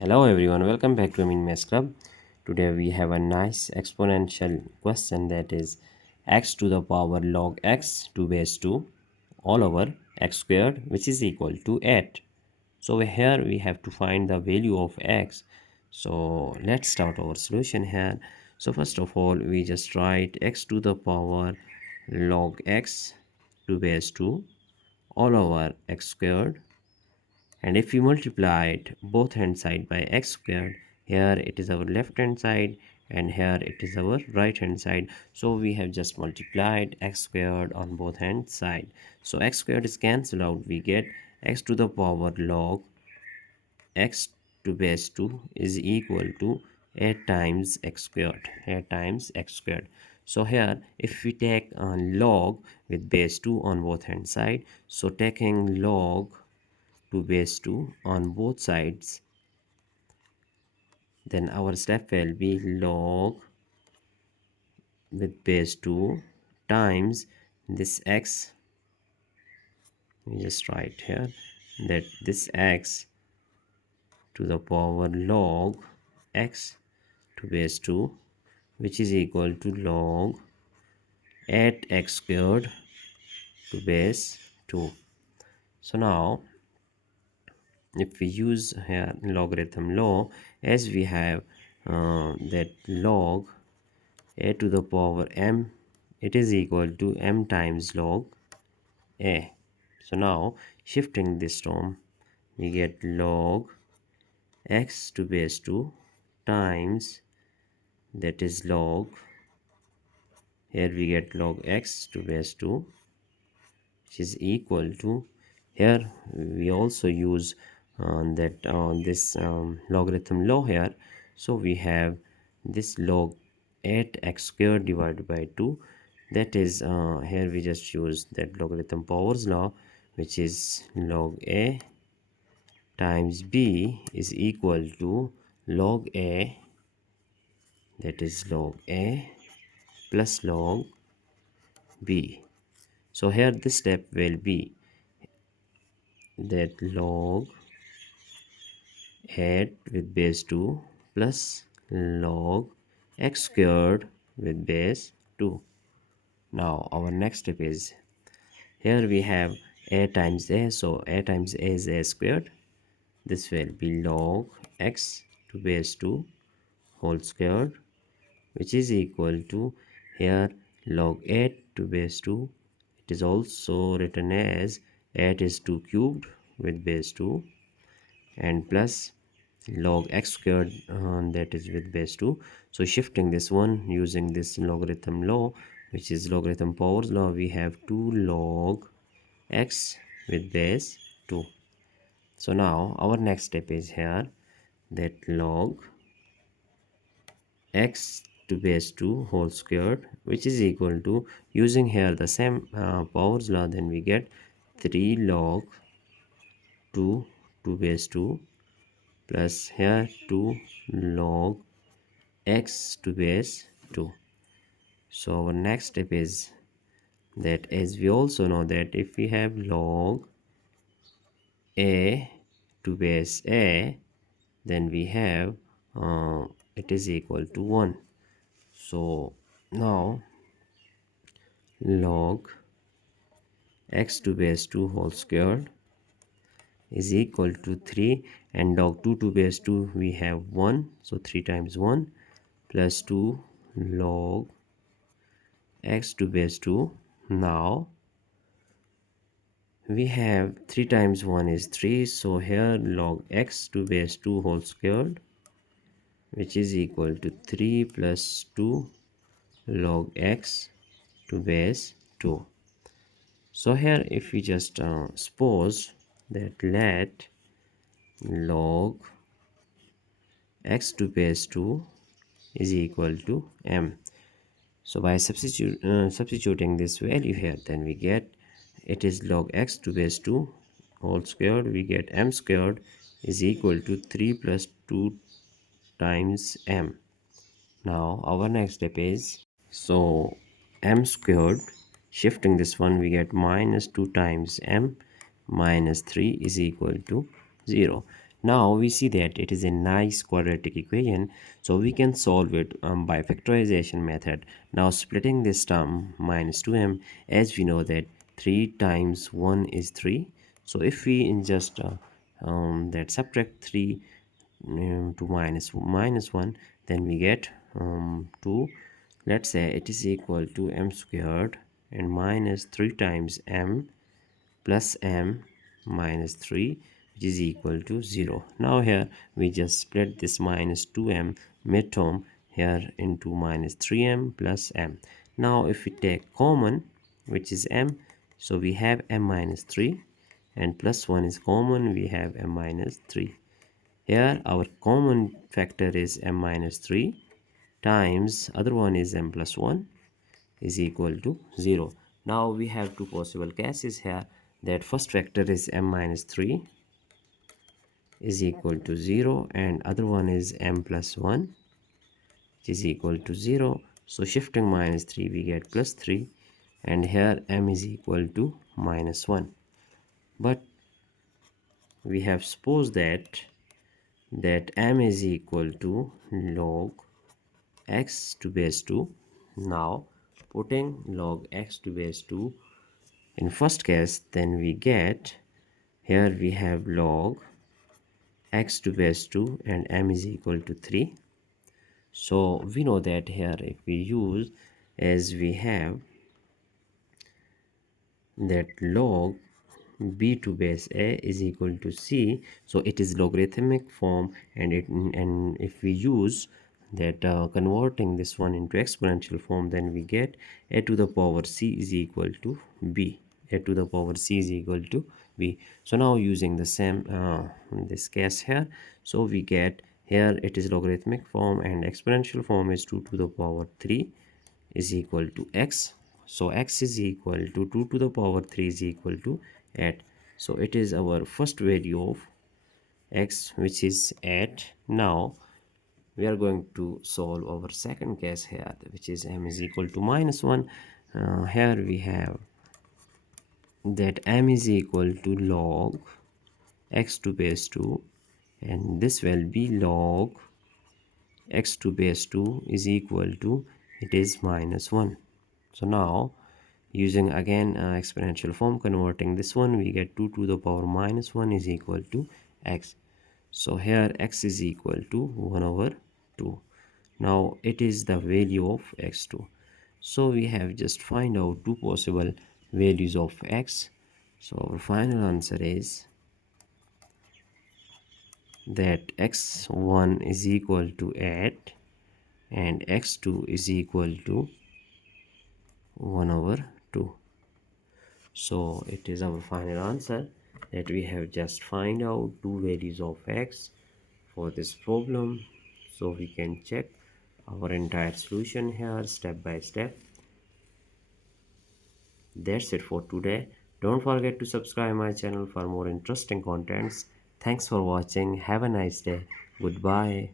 Hello everyone, welcome back to Amin Maths Club. Today we have a nice exponential question, that is x to the power log x to base 2 all over x squared, which is equal to 8. So here we have to find the value of x. So let's start our solution here. So first of all, we just write x to the power log x to base 2 all over x squared, and if we multiply it both hand side by x squared, here it is our left hand side and here it is our right hand side. So we have just multiplied x squared on both hand side. So x squared is cancelled out. We get x to the power log x to base 2 is equal to 8 times x squared. 8 times x squared. So here if we take log with base 2 on both hand side, so taking log to base 2 on both sides, then our step will be log with base 2 times this x. We just write here that this x to the power log x to base 2, which is equal to log 8x squared to base 2. So now if we use here logarithm law, as we have that log a to the power m, it is equal to m times log a. So now shifting this term, we get log x to base 2 times, that is log, here we get log x to base 2, which is equal to, here we also use this logarithm law here. So we have this log 8x squared divided by 2, that is here we just use that logarithm powers law, which is log a times b is equal to log a, that is log a plus log b. So here this step will be that log 8 with base 2 plus log x squared with base 2. Now our next step is, here we have a times a, so a times a is a squared. This will be log x to base 2 whole squared, which is equal to, here log 8 to base 2, it is also written as 8 is 2 cubed with base 2, and plus log x squared, that is with base 2. So shifting this one using this logarithm law, which is logarithm powers law, we have 2 log x with base 2. So now our next step is here that log x to base 2 whole squared, which is equal to, using here the same powers law, then we get 3 log 2 to base 2 plus here 2 log x to base 2. So our next step is that, as we also know that if we have log a to base a, then we have it is equal to 1. So now log x to base 2 whole squared is equal to 3, and log 2 to base 2 we have 1, so 3 times 1 plus 2 log x to base 2. Now we have 3 times 1 is 3, so here log x to base 2 whole squared, which is equal to 3 plus 2 log x to base 2. So here if we just suppose that let log x to base 2 is equal to m. So by substituting this value here, then we get, it is log x to base 2 whole squared, we get m squared is equal to 3 plus 2 times m. Now our next step is, so m squared, shifting this one, we get minus 2 times m minus 3 is equal to 0. Now we see that it is a nice quadratic equation, so we can solve it by factorization method. Now splitting this term minus 2m, as we know that 3 times 1 is 3. So if we just that subtract 3 to minus 1, then we get 2. Let's say it is equal to m squared and minus 3 times m plus m minus 3, which is equal to 0. Now here we just split this minus 2m midterm here into minus 3m plus m. Now if we take common, which is m, so we have m minus 3, and plus 1 is common, we have m minus 3. Here our common factor is m minus 3 times other one is m plus 1 is equal to 0. Now we have two possible cases here, that first factor is m minus 3 is equal to 0 and other one is m plus 1 which is equal to 0. So shifting minus 3 we get plus 3, and here m is equal to minus 1. But we have supposed that m is equal to log x to base 2. Now putting log x to base 2 in first case, then we get, here we have log x to base 2 and m is equal to 3. So we know that here if we use, as we have that log b to base a is equal to c, so it is logarithmic form, and if we use that converting this one into exponential form, then we get a to the power c is equal to b. A to the power c is equal to b. So now using the same this case here, so we get here it is logarithmic form and exponential form is 2 to the power 3 is equal to x. So x is equal to 2 to the power 3 is equal to 8. So it is our first value of x, which is 8. Now we are going to solve our second case here, which is m is equal to minus 1. Here we have that m is equal to log x to base 2, and this will be log x to base 2 is equal to, it is minus 1. So now using again exponential form, converting this one, we get 2 to the power minus 1 is equal to x. So here x is equal to 1 over 2. Now it is the value of x2. So we have just find out two possible values of x. So our final answer is that x1 is equal to 8 and x2 is equal to 1 over 2. So it is our final answer, that we have just find out two values of x for this problem. So we can check our entire solution here step by step. That's it for today. Don't forget to subscribe my channel for more interesting contents. Thanks for watching. Have a nice day. Goodbye.